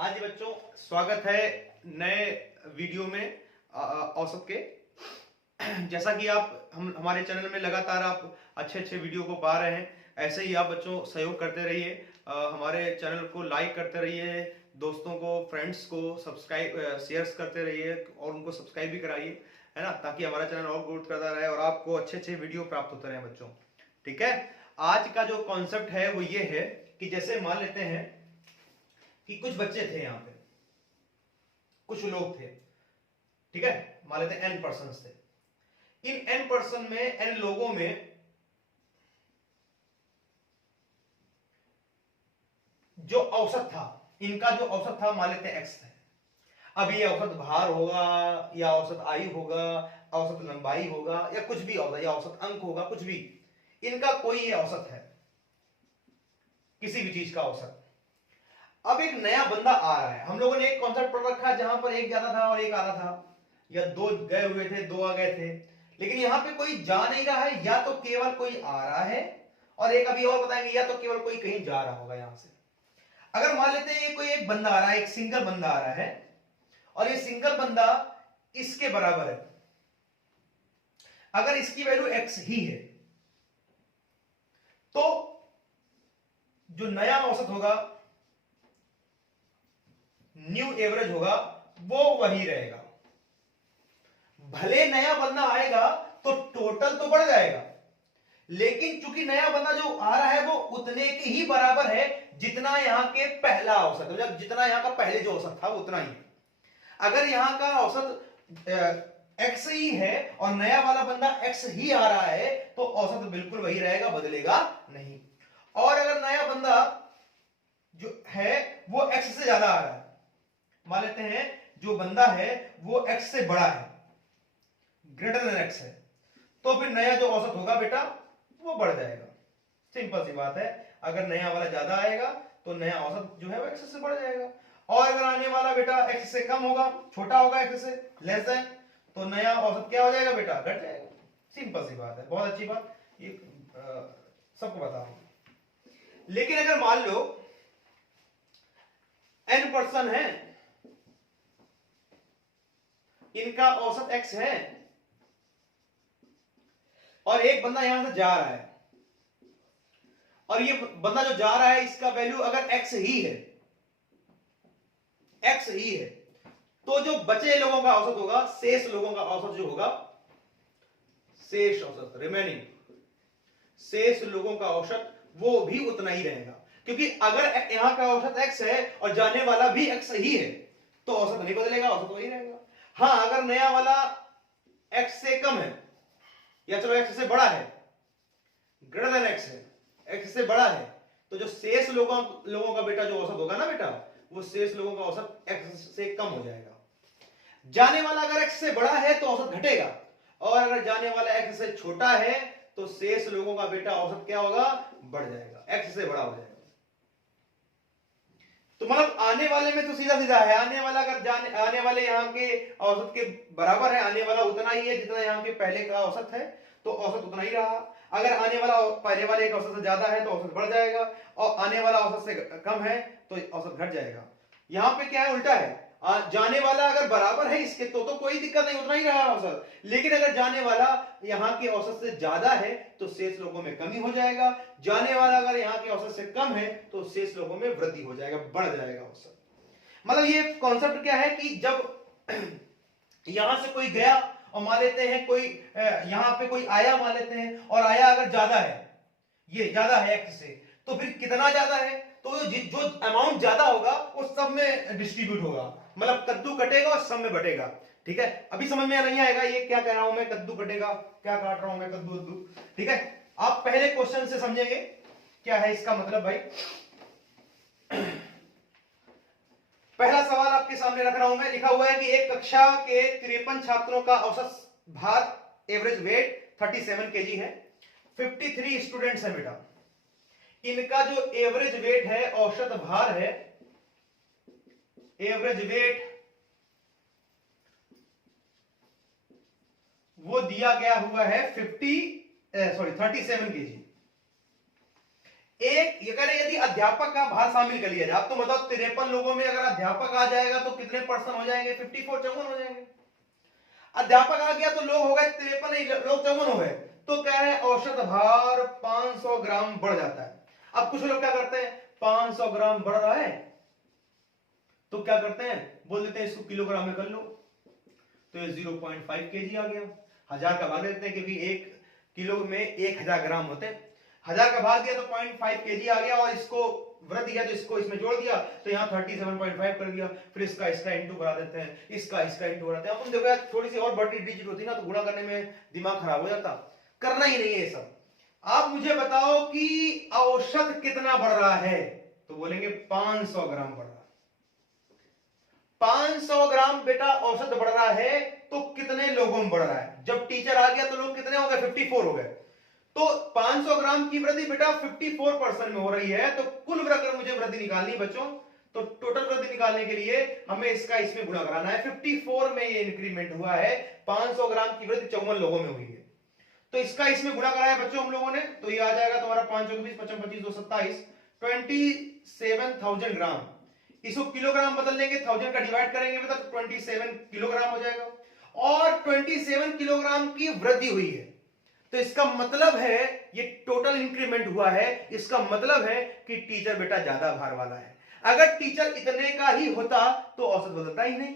हाँ जी बच्चों, स्वागत है नए वीडियो में औसत के। जैसा कि आप हमारे चैनल में लगातार आप अच्छे अच्छे वीडियो को पा रहे हैं, ऐसे ही आप बच्चों सहयोग करते रहिए। हमारे चैनल को लाइक करते रहिए, दोस्तों को फ्रेंड्स को सब्सक्राइब शेयर्स करते रहिए और उनको सब्सक्राइब भी कराइए, है ना, ताकि हमारा चैनल और ग्रोथ करता रहे और आपको अच्छे अच्छे वीडियो प्राप्त होते रहे बच्चों। ठीक है, आज का जो कॉन्सेप्ट है वो ये है कि जैसे मान लेते हैं कि कुछ बच्चे थे, यहां पे कुछ लोग थे, ठीक है, मान लेते हैं n पर्सन थे। इन n पर्सन में, n लोगों में जो औसत था, इनका जो औसत था मान लेते हैं x है। अब ये औसत भार होगा या औसत आयु होगा, औसत लंबाई होगा या कुछ भी होगा, या औसत अंक होगा, कुछ भी, इनका कोई ये औसत है, किसी भी चीज का औसत। अब एक नया बंदा आ रहा है, हम लोगों ने एक कॉन्सेप्ट पढ़ रखा है जहां पर एक ज्यादा था और एक आ रहा था, या दो गए हुए थे, दो आ गए थे, लेकिन यहां पे कोई जा नहीं रहा है, या तो केवल कोई आ रहा है और एक अभी और बताएंगे, या तो केवल कोई कहीं जा रहा होगा यहां से। अगर मान लेते हैं ये कोई एक बंदा आ रहा है, एक सिंगल बंदा आ रहा है और ये सिंगल बंदा इसके बराबर है, अगर इसकी वैल्यू x ही है तो जो नया औसत होगा, न्यू एवरेज होगा, वो वही रहेगा। भले नया बंदा आएगा तो टोटल तो बढ़ जाएगा, लेकिन चूंकि नया बंदा जो आ रहा है वो उतने के ही बराबर है जितना यहां के पहला औसत, मतलब जितना यहां का पहले जो औसत था वो उतना ही है। अगर यहां का औसत x ही है और नया वाला बंदा x ही आ रहा है तो औसत बिल्कुल वही रहेगा, बदलेगा नहीं। और अगर नया बंदा जो है वो x से ज्यादा आ रहा है, मान लेते हैं जो बंदा है वो x से बड़ा है, ग्रेटर देन x है, तो फिर नया जो औसत होगा बेटा वो बढ़ जाएगा। सिंपल सी बात है, अगर नया वाला ज्यादा आएगा तो नया औसत जो है वो x से बढ़ जाएगा, और अगर आने वाला बेटा x से कम होगा, छोटा होगा x से, लेस देन, तो नया औसत क्या हो जाएगा बेटा, घट जाएगा। सिंपल सी बात है, बहुत अच्छी बात, ये सबको बता रहा। लेकिन अगर मान लो n पर्सन है, इनका औसत x है और एक बंदा यहां से जा रहा है, और ये बंदा जो जा रहा है इसका वैल्यू अगर x ही है, x ही है, तो जो बचे लोगों का औसत होगा, शेष लोगों का औसत जो होगा, शेष औसत, रिमेनिंग शेष लोगों का औसत वो भी उतना ही रहेगा, क्योंकि अगर यहां का औसत x है और जाने वाला भी x ही है तो औसत नहीं बदलेगा, औसत वही रहेगा। हाँ, अगर नया वाला x से कम है, या चलो x से बड़ा है, ग्रेटर देन x है, x से बड़ा है, तो जो शेष लोगों का बेटा जो औसत होगा ना बेटा, वो शेष लोगों का औसत x से कम हो जाएगा। जाने वाला अगर x से बड़ा है तो औसत घटेगा, और अगर जाने वाला x से छोटा है तो शेष लोगों का बेटा औसत क्या होगा, बढ़ जाएगा, x से बड़ा हो जाएगा। तो मतलब आने वाले में तो सीधा सीधा है, आने वाला अगर आने वाले यहाँ के औसत के बराबर है, आने वाला उतना ही है जितना यहाँ के पहले का औसत है, तो औसत उतना ही रहा। अगर आने वाला पहले वाले के औसत से ज्यादा है तो औसत बढ़ जाएगा, और आने वाला औसत से कम है तो औसत घट जाएगा। यहाँ पे क्या है, उल्टा है, जाने वाला अगर बराबर है इसके तो कोई दिक्कत नहीं, उतना ही रहा औसत, लेकिन अगर जाने वाला यहाँ के औसत से ज्यादा है तो शेष लोगों में कमी हो जाएगा, जाने वाला अगर यहाँ के औसत से कम है तो शेष लोगों में वृद्धि हो जाएगा, बढ़ जाएगा औसत। मतलब ये कॉन्सेप्ट क्या है कि जब यहां से कोई गया और मान लेते हैं कोई यहां पे कोई आया, मान लेते हैं, और आया अगर ज्यादा है, ये ज्यादा है x से, तो फिर कितना ज्यादा है, तो जो अमाउंट ज्यादा होगा वो सब में डिस्ट्रीब्यूट होगा, मतलब कद्दू कटेगा और सब में बटेगा। ठीक है, अभी समझ में नहीं आएगा ये क्या कह रहा हूं मैं, कद्दू कटेगा, क्या काट रहा हूं मैं, कद्दू कद्दू। ठीक है, आप पहले क्वेश्चन से समझेंगे क्या है इसका मतलब भाई। पहला सवाल आपके सामने रख रहा हूं मैं, लिखा हुआ है कि एक कक्षा के 53 छात्रों का औसत भार, एवरेज वेट 37 केजी है, 53 स्टूडेंट्स हैं बेटा, इनका जो एवरेज वेट है, औसत भार है, एवरेज वेट वो दिया गया हुआ है 37 केजी। ये कह रहे यदि अध्यापक का भार शामिल कर लिया जाए, अब तो बताओ 53 लोगों में अगर अध्यापक आ जाएगा तो कितने पर्सन हो जाएंगे? 54, 54 हो जाएंगे। अध्यापक आ गया तो लोग हो गए 53, नहीं लोग 54 हो गए, तो कह रहे हैं औसत भार 500 ग्राम बढ़ जाता है। अब कुछ लोग क्या करते हैं, 500 ग्राम बढ़ रहा है तो क्या करते हैं, बोल देते हैं इसको किलोग्राम में कर लो, तो ये 0.5 केजी आ गया। 1000 का भाग देते हैं क्योंकि 1 किलो में 1000 ग्राम होते हैं। 1000 का भाग दिया तो 0.5 केजी आ गया, और इसको वृद्ध दिया तो इसको इसमें जोड़ दिया तो यहाँ 37.5 कर दिया। फिर इसका इंटू करा देते हैं, इसका इंटू कराते हैं। अपन देखो यार थोड़ी सी और बड़ी डिजिट होती ना तो गुणा करने में दिमाग खराब हो जाता, करना ही नहीं है ये सब। आप मुझे बताओ कि औसत कितना बढ़ रहा है, तो बोलेंगे 500 ग्राम बढ़ रहा है। 500 ग्राम बेटा औसत बढ़ रहा है तो कितने लोगों में बढ़ रहा है? जब टीचर आ गया तो लोग कितने हो गए? 54 हो गए। तो 500 ग्राम की वृद्धि बेटा 54% में हो रही है, तो कुल अगर मुझे वृद्धि निकालनी बच्चों, तो टोटल वृद्धि निकालने के लिए हमें इसका इसमें गुणा कराना है। 54 में ये इंक्रीमेंट हुआ है, 500 ग्राम की वृद्धि 54 लोगों में हुई है, तो इसका इसमें गुणा कराया बच्चों हम लोगों ने, तो ये आ जाएगा तुम्हारा 5 20 25 25 2 27 27,000 ग्राम। इसको किलोग्राम बदल लेंगे, 1000 का डिवाइड करेंगे बेटा तो 27 किलोग्राम हो जाएगा, और 27 किलोग्राम की वृद्धि हुई है। तो इसका मतलब है ये टोटल इंक्रीमेंट हुआ है, इसका मतलब है कि टीचर बेटा ज्यादा भार वाला है। अगर टीचर इतने का ही होता तो औसत बदलता ही नहीं।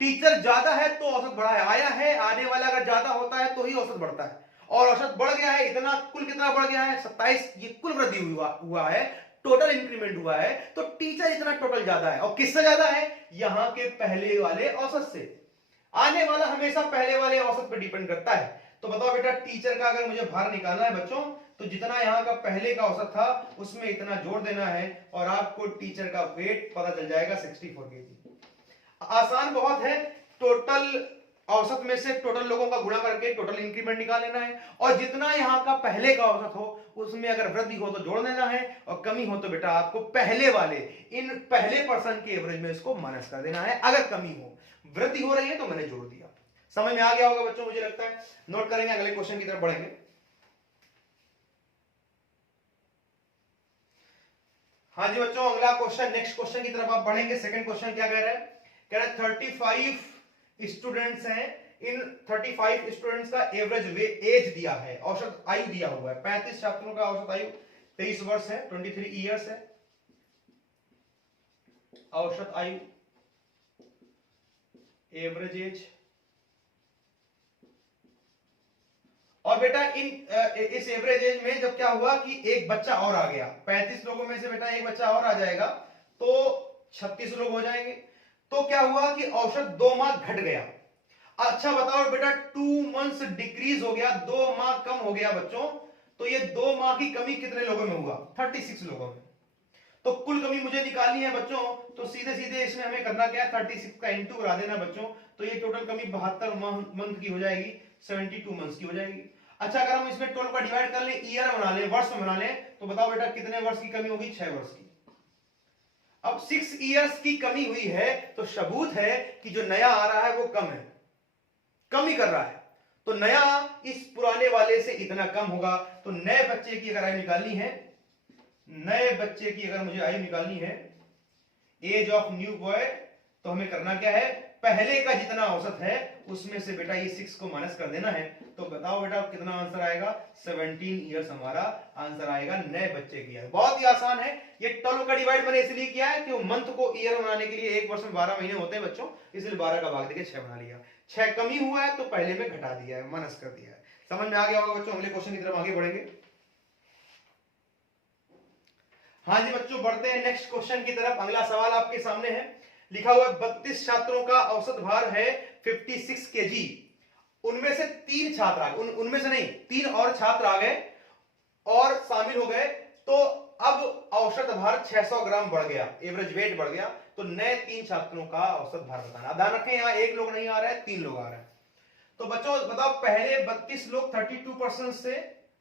टीचर ज्यादा है तो औसत बढ़ा है, आया है आने वाला अगर ज्यादा होता है तो ही औसत बढ़ता है, और औसत बढ़ गया है इतना, कुल कितना बढ़ गया है 27, ये कुल वृद्धि हुआ है, टोटल इंक्रीमेंट हुआ है, तो टीचर इतना टोटल ज्यादा है। और किससे ज्यादा है? यहां के पहले वाले औसत से। आने वाला हमेशा पहले वाले औसत पर डिपेंड करता है। तो बताओ बेटा टीचर का अगर मुझे भार निकालना है बच्चों, तो जितना यहाँ का पहले का औसत था उसमें इतना जोड़ देना है, और आपको टीचर का वेट पता चल जाएगा 64 केजी। आसान बहुत है, टोटल औसत में से टोटल लोगों का गुणा करके टोटल इंक्रीमेंट निकाल लेना है, और जितना यहाँ का पहले का औसत हो उसमें अगर वृद्धि हो तो जोड़ देना है, और कमी हो तो बेटा आपको पहले वाले इन पहले पर्सन के एवरेज में इसको माइनस कर देना है। अगर कमी हो, वृद्धि हो रही है तो मैंने जोड़ दिया। समझ में आ गया होगा बच्चों, मुझे लगता है। नोट करेंगे, अगले क्वेश्चन की तरफ बढ़ेंगे। हाँ जी बच्चों, अगला क्वेश्चन, नेक्स्ट क्वेश्चन की तरफ आप बढ़ेंगे। सेकंड क्वेश्चन क्या कह रहा है? कह रहा है 35 स्टूडेंट्स हैं, इन 35 स्टूडेंट्स का एवरेज एज दिया है, औसत आयु दिया हुआ है। 35 छात्रों का औसत आयु 23 वर्ष है, 23 ईयर्स है औसत आयु, एवरेज एज। और बेटा इस एवरेज एज में जब क्या हुआ कि एक बच्चा और आ गया, 35 लोगों में से बेटा एक बच्चा और आ जाएगा तो 36 लोग हो जाएंगे, तो क्या हुआ कि औसत 2 माह घट गया। अच्छा बताओ बेटा 2 मंथ्स डिक्रीज हो गया, 2 माह कम हो गया बच्चों, तो ये 2 माह की कमी कितने लोगों में हुआ? 36 लोगों में। तो कुल कमी मुझे निकालनी है बच्चों, तो सीधे सीधे इसमें हमें करना क्या है, 36 का इंटू करा देना बच्चों, तो ये टोटल कमी 72 मंथ की हो जाएगी, 72 मंथ्स की हो जाएगी। अच्छा अगर हम इसमें 12 का डिवाइड कर ले, ईयर बना ले, वर्ष में बना ले, तो बताओ बेटा कितने वर्ष की कमी होगी? 6 वर्ष की। अब 6 इयर्स की कमी हुई है, तो सबूत है कि जो नया आ रहा है वो कम है, कमी कर रहा है। तो नया इस पुराने वाले से इतना कम होगा। तो नए बच्चे की अगर आयु निकालनी है, नए बच्चे की अगर मुझे आयु निकालनी है, एज ऑफ न्यू बॉय, तो हमें करना क्या है, पहले का जितना औसत है उसमें से बेटा ये 6 को माइनस कर देना है। तो बताओ बेटा कितना आंसर आएगा? 17 इयर्स हमारा आंसर आएगा नए बच्चे की। बहुत ही आसान है। ये 12 का डिवाइड मैंने इसलिए किया है कि मंथ को ईयर बनाने के लिए एक वर्ष में 12 महीने होते हैं बच्चों, इसलिए 12 का भाग देके 6 बना लिया। 6 कमी हुआ है तो पहले में घटा दिया है, माइनस कर दिया है। समझ में आ गया होगा बच्चों। अगले क्वेश्चन की तरफ आगे बढ़ेंगे। हाँ जी बच्चों, बढ़ते हैं नेक्स्ट क्वेश्चन की तरफ। अगला सवाल आपके सामने है, लिखा हुआ है 32 छात्रों का औसत भार है 56 केजी। उनमें से 3 छात्र आ गए, उनमें से नहीं 3 और छात्र आ गए और शामिल हो गए, तो अब औसत भार 600 ग्राम बढ़ गया, एवरेज वेट बढ़ गया। तो नए 3 छात्रों का औसत भार बताना। ध्यान रखें यहां 1 लोग नहीं आ रहा है, 3 लोग आ रहे हैं। तो बच्चों बताओ पहले 32 लोग 32% से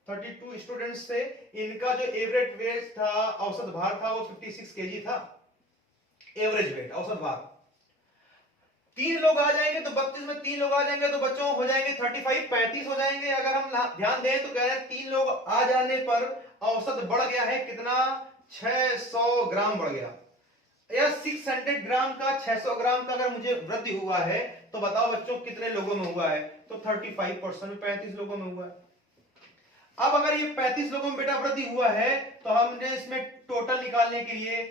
32 स्टूडेंट्स से इनका जो एवरेज वेट था, औसत भार था, वो 56 केजी था। एवरेज वेट, औसत भार। 3 लोग आ जाएंगे तो 32 में 3 लोग आ जाएंगे तो बच्चों हो जाएंगे 35, 35 हो जाएंगे। अगर हम ध्यान दें तो कह रहे हैं 3 लोग आ जाने पर औसत बढ़ गया है कितना, 600 ग्राम बढ़ गया। या 600 ग्राम का 600 ग्राम का अगर मुझे वृद्धि हुआ है तो बताओ बच्चों कितने लोगों में हुआ है, तो 35%, 35 लोगों में हुआ है। अब अगर ये 35 लोगों में बेटा वृद्धि हुआ है तो हमने इसमें टोटल निकालने के लिए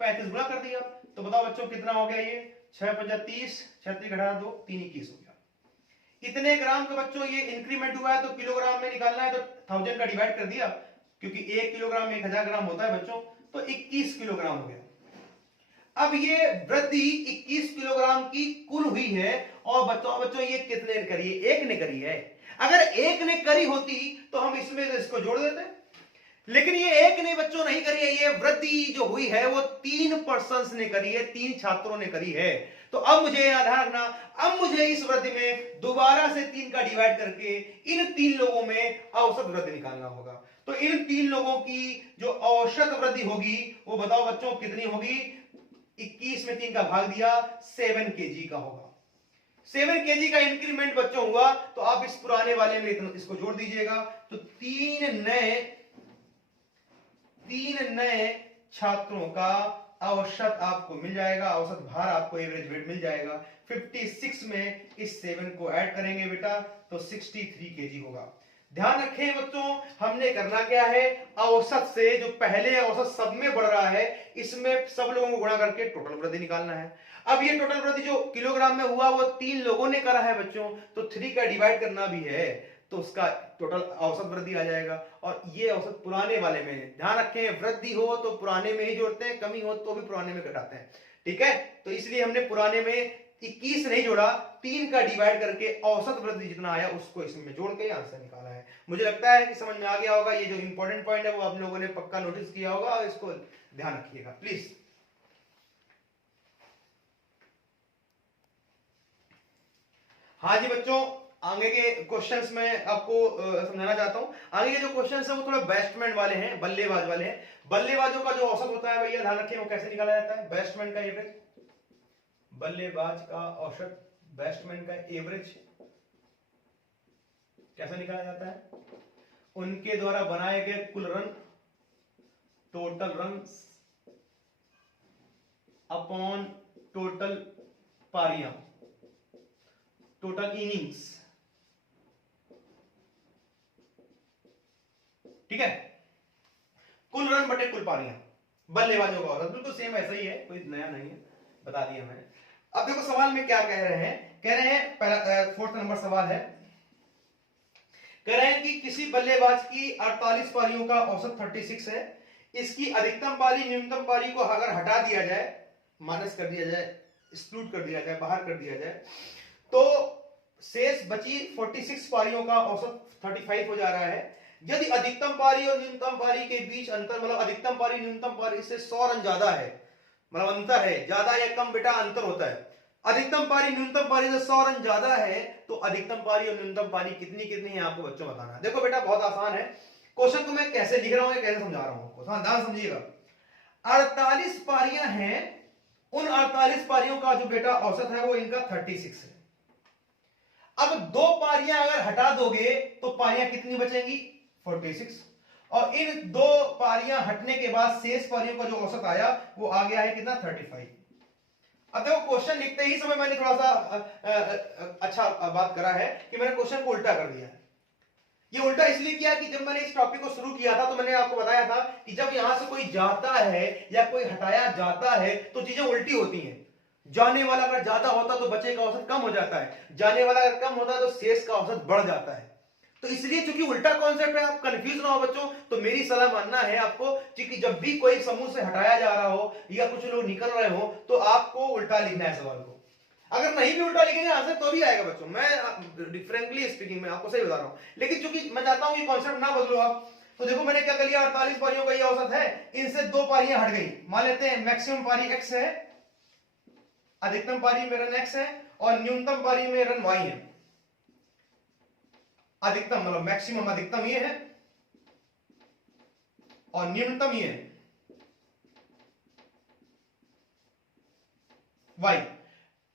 35 गुना कर दिया, तो बताओ बच्चों कितना हो गया, ये 6 5 30, 36 घटा 2 3 21 हो गया। इतने ग्राम का बच्चों ये इंक्रीमेंट हुआ है तो किलोग्राम में निकालना है, तो 1000 का डिवाइड कर दिया, क्योंकि 1 किलोग्राम 1000 ग्राम होता है बच्चों, तो 21 किलोग्राम हो गया। अब ये वृद्धि 21 किलोग्राम की कुल हुई है, और बच्चों ये कितने ने करी है, एक ने करी है। अगर एक ने करी होती तो हम इसमें इसको जोड़ देते, लेकिन ये एक ने बच्चों नहीं करी है, ये वृद्धि जो हुई है वो 3 पर्सन्स ने करी है, 3 छात्रों ने करी है। तो अब मुझे याद रखना, अब मुझे इस वृद्धि में दोबारा से 3 का डिवाइड करके इन 3 लोगों में औसत वृद्धि निकालना होगा। तो इन 3 लोगों की जो औसत वृद्धि होगी वो बताओ बच्चों कितनी होगी, 21 में 3 का भाग दिया 7 kg का होगा। 7 kg का इंक्रीमेंट बच्चों हुआ, तो आप इस पुराने वाले में इसको जोड़ दीजिएगा, तो 3 नए छात्रों का औसत आपको मिल जाएगा, औसत भार आपको एवरेज वेट मिल जाएगा। 56 में इस 7 को ऐड करेंगे बेटा तो 63 kg होगा। ध्यान रखें बच्चों, हमने करना क्या है, औसत से जो पहले औसत सब में बढ़ रहा है इसमें सब लोगों को गुणा करके टोटल वृद्धि निकालना है। अब ये टोटल वृद्धि जो किलोग्राम में हुआ वो 3 लोगों ने करा है बच्चों, तो 3 का डिवाइड करना भी है, तो उसका टोटल औसत वृद्धि आ जाएगा। और ये औसत पुराने वाले में है, ध्यान रखें वृद्धि हो तो पुराने में ही जोड़ते हैं, कमी हो तो भी पुराने में घटाते हैं, ठीक है। तो इसलिए हमने पुराने में 21 नहीं जोड़ा, 3 का डिवाइड करके औसत वृद्धि जितना आया उसको इसमें जोड़ के आंसर निकाला है। मुझे लगता है कि समझ में आ गया होगा, ये जो इंपॉर्टेंट पॉइंट है वो आप लोगों ने पक्का नोटिस किया होगा, और इसको ध्यान रखिएगा प्लीज। हाँ जी बच्चों, आगे के क्वेश्चंस में आपको समझाना चाहता हूं। आगे के जो क्वेश्चंस है वो थोड़ा बैट्समैन वाले हैं, बल्लेबाज वाले हैं। बल्लेबाजों का जो औसत होता है भैया ध्यान रखिए वो कैसे निकाला जाता है, बैट्समैन का एवरेज, बल्लेबाज का औसत, बैट्समैन का एवरेज कैसे निकाला जाता है, उनके द्वारा बनाए गए कुल run, total run upon total पारियां, टोटल इनिंग्स, ठीक है। कुल रन बटे कुल पारियां, बल्लेबाजों का औसत बिल्कुल सेम ऐसा ही है, कोई नया नहीं है, बता दिया मैंने। अब देखो सवाल में क्या कह रहे हैं, कह रहे हैं पहला 4th नंबर सवाल है, कह रहे हैं कि किसी बल्लेबाज की 48 पारियों का औसत 36 है, इसकी अधिकतम पारी न्यूनतम पारी को अगर हटा दिया जाए, माइनस कर दिया जाए, एक्सक्लूड कर दिया जाए, बाहर कर दिया जाए, तो शेष बची 46 पारियों का औसत 35 हो जा रहा है। यदि अधिकतम पारी और न्यूनतम पारी के बीच अंतर, मतलब अधिकतम पारी न्यूनतम पारी से 100 रन ज्यादा है, मतलब अंतर है, ज्यादा या कम बेटा अंतर होता है। अधिकतम पारी न्यूनतम पारी से 100 रन ज्यादा है, तो अधिकतम पारी और न्यूनतम पारी कितनी कितनी है आपको बच्चों बताना है। देखो बेटा बहुत आसान है, क्वेश्चन को मैं कैसे लिख रहा हूं कैसे समझा रहा हूं, ध्यान समझिएगा। 48 पारियां हैं, उन 48 पारियों का जो बेटा औसत है वो इनका 36 है। अब 2 पारियां अगर हटा दोगे तो पारियां कितनी बचेंगी, 46, और इन 2 पारियां हटने के बाद शेष पारियों का जो औसत आया वो आ गया है कितना, 35। अब देखो क्वेश्चन लिखते ही समय मैंने थोड़ा सा अच्छा बात करा है कि मैंने क्वेश्चन को उल्टा कर दिया है। ये उल्टा इसलिए किया कि जब मैंने इस टॉपिक को शुरू किया था तो मैंने आपको बताया था कि जब यहां से कोई जाता है या कोई हटाया जाता है तो चीजें उल्टी होती हैं। जाने वाला अगर ज्यादा होता तो बचे का औसत कम हो जाता है, जाने वाला अगर कम होता है तो शेष का औसत बढ़ जाता है। तो इसलिए चूंकि उल्टा कॉन्सेप्ट है, आप कंफ्यूज ना हो बच्चों, तो मेरी सलाह मानना है आपको कि जब भी कोई समूह से हटाया जा रहा हो या कुछ लोग निकल रहे हो तो आपको उल्टा लिखना है सवाल को। अगर नहीं भी उल्टा लिखेंगे आंसर तो भी आएगा बच्चों, मैं फ्रेंकली स्पीकिंग में आपको सही बता रहा हूं। लेकिन चूंकि मैं चाहता हूं कि कॉन्सेप्ट ना बदलो आप, तो देखो मैंने क्या कर लिया, 48 पारियों का ये औसत है, इनसे 2 पारियां हट गई, मान लेते हैं मैक्सिमम पारी x है, अधिकतम पारी में रन x है, और न्यूनतम पारी में रन y है। अधिकतम मतलब मैक्सिमम अधिकतम ये है और न्यूनतम ये है y।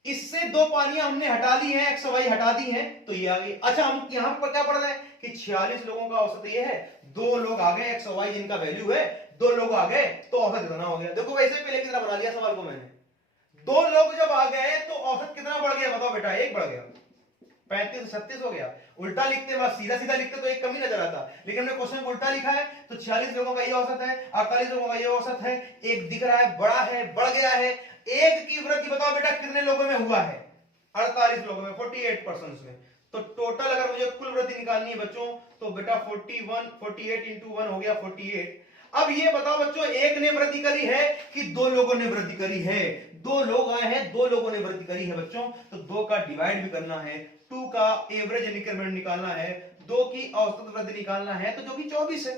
इससे 2 पारियां हमने हटा दी हैं, x y हटा दी हैं, तो ये आ गई। अच्छा हम यहां पर क्या पढ़ रहे हैं कि 46 लोगों का औसत ये है, दो लोग आ गए एक्स और वाई जिनका वैल्यू है, दो लोग आ गए तो औसत कितना हो गया। देखो वैसे पहले कितना बना लिया सवाल को मैंने, दो लोग जब आ गए तो औसत कितना बढ़ गया बताओ बेटा, एक बढ़ गया, 35 36 हो गया। उल्टा लिखते मतलब सीधा सीधा लिखते तो एक कम ही नजर आता, लेकिन हमने क्वेश्चन उल्टा लिखा है तो 46 लोगों का ये औसत है, 48 लोगों का ये औसत है, एक दिख रहा है बड़ा है, बढ़ गया है। एक की वृद्धि बताओ बेटा कितने लोगों में हुआ है, 48 लोगों में, 48% में। तो टोटल अगर मुझे कुल वृद्धि निकालनी है बच्चों तो बेटा 48 इंटू 1 हो गया 48। अब ये बताओ बच्चों एक ने वृद्धि करी है कि दो लोगों ने वृद्धि करी है, दो लोग आए हैं, दो लोगों ने वृद्धि करी है बच्चों, तो दो का डिवाइड भी करना है, 2 का एवरेज इंक्रीमेंट निकालना है, 2 की औसत वृद्धि निकालना है, तो जो कि 24 है।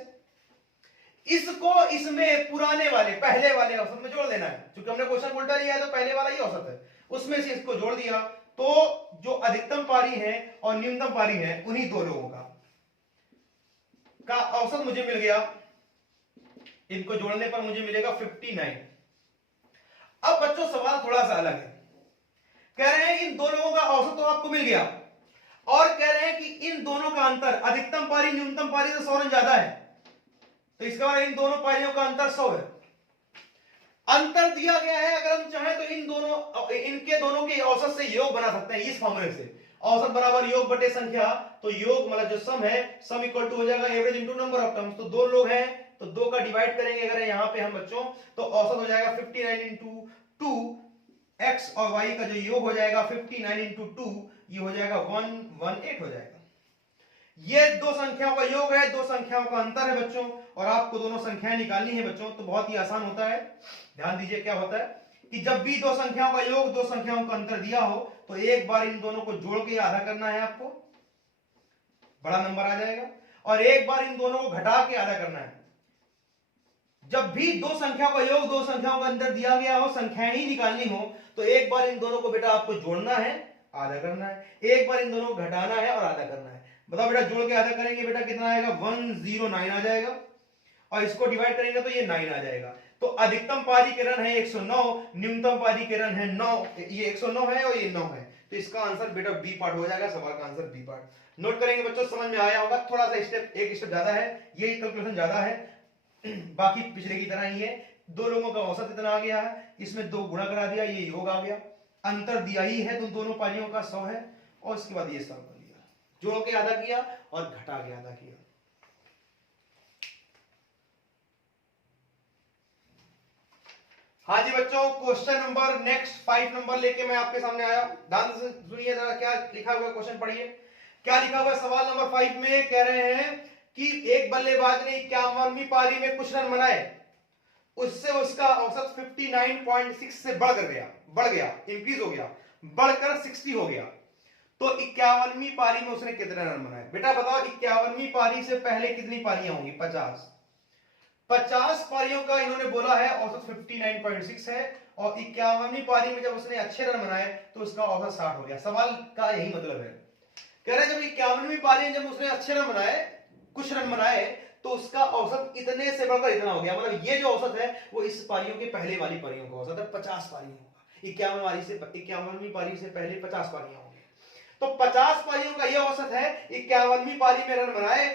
इसको इसमें पुराने वाले पहले वाले औसत में जोड़ देना है, क्योंकि हमने क्वेश्चन उल्टा लिया है तो पहले वाला ही औसत है, उसमें से इसको जोड़ दिया तो जो अधिकतम पारी है और न्यूनतम पारी है उन्हीं दो लोगों का औसत मुझे मिल गया। इनको जोड़ने पर मुझे मिलेगा 59। अब बच्चों सवाल थोड़ा सा अलग है, कह रहे हैं इन दो लोगों का औसत तो आपको मिल गया और कह रहे हैं कि इन दोनों का अंतर अधिकतम पारी न्यूनतम पारी से 100 ज्यादा है, तो इसका मतलब इन दोनों पारियों का अंतर 100 है। अंतर दिया गया है, अगर हम चाहें तो इनके दोनों के औसत से योग बना सकते हैं इस फॉर्मूले से, औसत बराबर योग बटे संख्या, तो योग मतलब जो सम है, सम इक्वल टू हो जाएगा average into number of terms. तो दो लोग हैं तो दो का डिवाइड करेंगे अगर यहां पे हम बच्चों, तो औसत हो जाएगा 59 इंटू 2, एक्स और वाई का जो योग हो जाएगा 59 इंटू 2, ये हो जाएगा 118 हो जाएगा। ये दो संख्याओं का योग है, दो संख्याओं का अंतर है बच्चों, और आपको दोनों संख्याएं निकालनी है बच्चों, तो बहुत ही आसान होता है। ध्यान दीजिए क्या होता है कि जब भी दो संख्याओं का योग दो संख्याओं का अंतर दिया हो तो एक बार इन दोनों को जोड़ के आधा करना है आपको, बड़ा नंबर आ जाएगा, और एक बार इन दोनों को घटा के आधा करना है। जब भी दो संख्याओं का योग दो संख्याओं का अंतर दिया गया हो, संख्याएं ही निकालनी हो, तो एक बार इन दोनों को बेटा आपको जोड़ना है, आधा करना है, एक बार इन दोनों को घटाना है और आधा करना है। बताओ बेटा जोड़ के आधा करेंगे बेटा कितना आएगा, 109 आ जाएगा, और इसको डिवाइड करेंगे तो ये 9 आ जाएगा। तो अधिकतम पारी किरण है 109, न्यूनतम पारी किरण है 9, ये 109 है और ये 9 है, तो इसका आंसर बेटा बी पार्ट हो जाएगा, सवाल का आंसर बी पार्ट। नोट करेंगे बच्चों, समझ में आया होगा, थोड़ा सा स्टेप एक स्टेप ज्यादा है, यही कैलकुलेशन ज्यादा है, बाकी पिछले की तरह ही है। दो लोगों का औसत इतना आ गया है, इसमें दो गुणा करा दिया, ये योग आ गया, अंतर दिया ही है तो दोनों पारियों का 100 है, और उसके बाद ये सब कर लिया, जोड़ के आधा किया और घटा के आधा किया। हाँ जी बच्चों, क्वेश्चन नंबर नेक्स्ट 5 नंबर लेके मैं आपके सामने आया, ध्यान से सुनिए जरा, क्या लिखा हुआ है क्वेश्चन पढ़िए, क्या लिखा हुआ है सवाल नंबर 5 में। कह रहे हैं कि एक बल्लेबाज ने 51वीं पारी में कुछ रन बनाए, उससे उसका औसत 59.6 से बढ़ गया, इंक्रीज हो गया, बढ़कर 60 हो गया, तो 51वीं पारी में उसने कितने रन बनाए। बेटा बताओ 51वीं पारी से पहले कितनी पारियां होंगी, 50 पारियों का इन्होंने बोला है, औसत 59.6 है, और 51वीं पारी में जब उसने अच्छे रन बनाए तो उसका औसत 60 हो गया। सवाल का यही मतलब है, कह रहे जब 51वीं पारी में जब उसने अच्छे रन बनाए, कुछ रन बनाए, तो उसका औसत इतने से बढ़कर इतना हो गया, मतलब ये जो औसत है वो इस पारियों के पहले वाली पारियों का औसत है, 50 पारियों का, 51वीं पारी से पहले 50 पारियां होंगी, तो 50 पारियों का ये औसत है, 51वीं पारी में रन बनाए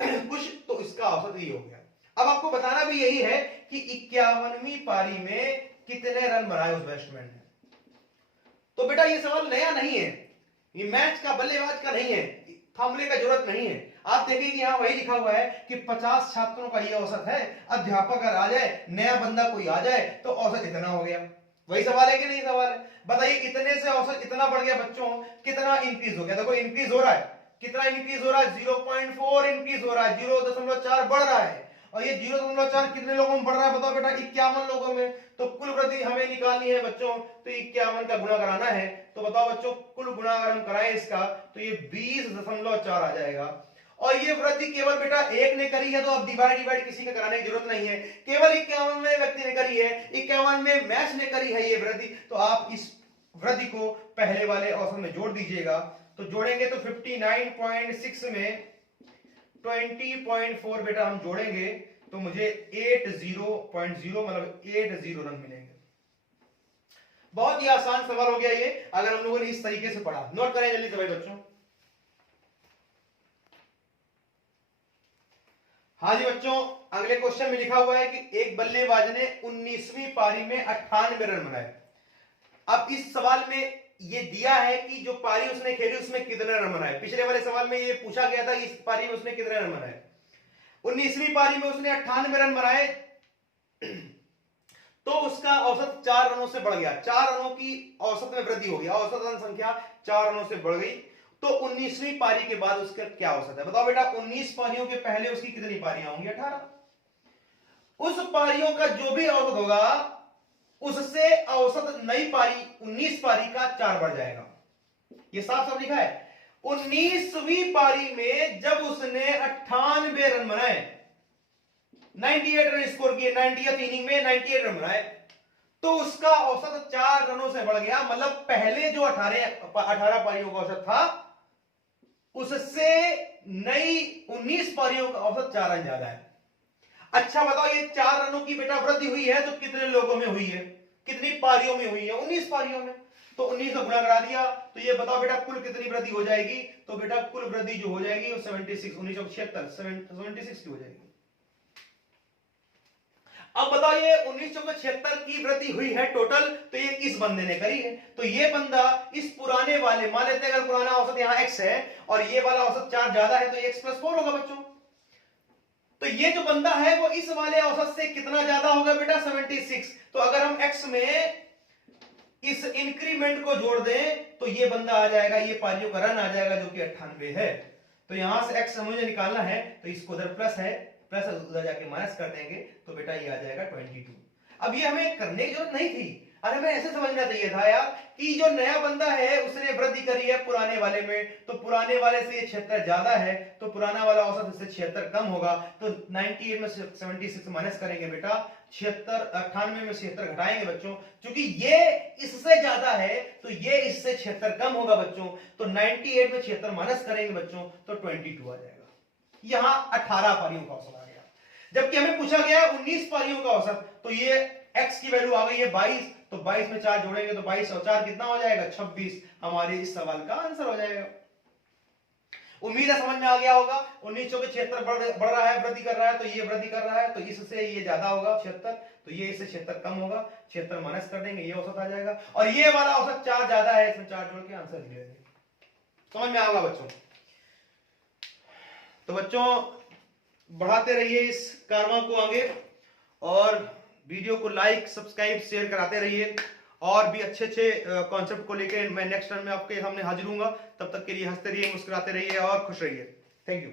कुछ, तो इसका औसत ये हो गया। अब आपको बताना भी यही है कि 51वीं पारी में कितने रन बनाए उस बैट्समैन ने। तो बेटा ये सवाल नया नहीं है, ये मैच का बल्लेबाज का नहीं है, फॉर्मूले का जरूरत नहीं है। आप देखिए कि यहां वही लिखा हुआ है कि 50 छात्रों का ये औसत है, अध्यापक अगर आ जाए, नया बंदा कोई आ जाए तो औसत इतना हो गया। वही सवाल है कि नहीं सवाल है, बताइए इतने से औसत इतना बढ़ गया बच्चों, कितना इंक्रीज हो गया। देखो इंक्रीज हो रहा है, कितना इंक्रीज हो रहा है, 0.4 इंक्रीज हो रहा है, 0.4 बढ़ रहा है, और ये 0.4 कितने लोगों में बढ़ रहा है बताओ बेटा, 51 लोगों में। तो कुल वृद्धि हमें निकालनी है बच्चों, तो 51 का गुणा कराना है, तो बताओ बच्चों कुल गुणा अगर हम कराएं इसका तो ये 20.4 आ जाएगा। और ये वृद्धि केवल बेटा एक ने करी है, तो अब डिवाइड किसी का कराने की जरूरत नहीं है, केवल 51वें व्यक्ति ने करी है, 51वें मैच ने करी है ये वृद्धि, तो आप इस वृद्धि को पहले वाले औसत में जोड़ दीजिएगा। तो जोड़ेंगे तो 59.6 में 20.4 बेटा हम जोड़ेंगे तो मुझे 80.0 मतलब 80 रन मिलेंगे। बहुत ही आसान सवाल हो गया ये, अगर हम लोगों ने इस तरीके से पढ़ा। नोट करें जल्दी से भाई बच्चों, हाँ जी बच्चों, अगले क्वेश्चन में लिखा हुआ है कि एक बल्लेबाज ने 19वीं पारी में 98 रन बनाए। अब इस सवाल में ये दिया है कि जो पारी उसने खेली उसमें कितने रन बनाए। पिछले वाले सवाल में ये पूछा गया था कि इस पारी में उसने कितने रन बनाए। 19वीं पारी में उसने 98 रन बनाए, तो उसका औसत 4 रनों से बढ़ गया। 4 रनों की औसत में वृद्धि हो गई, औसत रन संख्या 4 रनों से बढ़ गई। तो 19वीं पारी के बाद उसका क्या औसत है? बताओ बेटा, 19 पारियों के पहले उसकी कितनी पारियां होंगी? 18। उस पारियों का जो भी औसत होगा उससे औसत नई पारी 19 पारी का 4 बढ़ जाएगा। ये साफ साफ लिखा है। 19वीं पारी में जब उसने 98 रन बनाए, 98 रन स्कोर किए, 90th इनिंग में 98 रन बनाए, तो उसका औसत 4 रनों से बढ़ गया। मतलब पहले जो 18 पारियों का औसत था उससे नई 19 पारियों का औसत 4 रन ज्यादा है। अच्छा बताओ, ये 4 रनों की बेटा वृद्धि हुई है तो कितने लोगों में हुई है? कितनी पारियों में हुई है? 19 पारियों में। तो 19 का गुणा करा दिया, तो ये बताओ बेटा कुल कितनी वृद्धि हो जाएगी? तो बेटा कुल वृद्धि जो हो जाएगी वो 76, 1976 की हो जाएगी। अब बताओ, ये 1976 की वृद्धि हुई है टोटल, तो ये इस बंदे ने करी है। तो ये बंदा इस पुराने वाले, मान लेते हैं अगर पुराना औसत यहां x है और ये वाला औसत 4 ज्यादा है, तो ये x + 4 होगा बच्चों। तो ये जो बंदा है वो इस वाले औसत से कितना ज्यादा होगा बेटा? 76। तो अगर हम x में इस इंक्रीमेंट को जोड़ दें तो ये बंदा आ जाएगा, ये पारियों का रन आ जाएगा जो कि 98 है। तो यहां से x मुझे निकालना है, तो इसको उधर प्लस है, प्लस उधर जाके माइनस कर देंगे तो बेटा ये आ जाएगा 22। अब ये हमें करने की जरूरत नहीं थी, अरे हमें ऐसे समझना चाहिए था यार कि जो नया बंदा है उसने वृद्धि करी है पुराने वाले में, तो पुराने वाले से ये 76 ज्यादा है, तो पुराना वाला औसत इससे 76 कम होगा। तो 98 में 76 माइनस करेंगे बेटा, 76, 98 में 76 घटाएंगे बच्चों, क्योंकि ये इससे ज्यादा है तो ये इससे 76 कम होगा बच्चों। तो 98 में 76 माइनस करेंगे बच्चों तो 22 आ जाएगा। यहां 18 पारियों का औसत आ गया, जबकि हमें पूछा गया है 19 पारियों का औसत। तो ये x की वैल्यू आ गई है 22, तो 22 में 4 जोड़ेंगे तो 22 और 4 कितना हो जाएगा? 26। हमारे इस सवाल का आंसर हो जाएगा। उम्मीद है समझ में आ गया होगा। 19 के 76 बढ़ रहा है, वृद्धि कर रहा है, तो ये वृद्धि कर रहा है, तो इससे ये ज्यादा होगा 76, तो ये इससे 76 कम होगा, 76 माइनस कर देंगे, ये औसत आ जाएगा। और ये वाला औसत 4 ज्यादा है, इसमें 4 जोड़ के आंसर लिख लेंगे। समझ में आएगा बच्चों? तो बच्चों बढ़ाते रहिए इस कारवा को आगे, और वीडियो को लाइक, सब्सक्राइब, शेयर कराते रहिए। और भी अच्छे अच्छे कॉन्सेप्ट को लेकर मैं नेक्स्ट टाइम में आपके सामने हाजिर हूंगा। तब तक के लिए हंसते रहिए, मुस्कुराते रहिए और खुश रहिए। Thank you.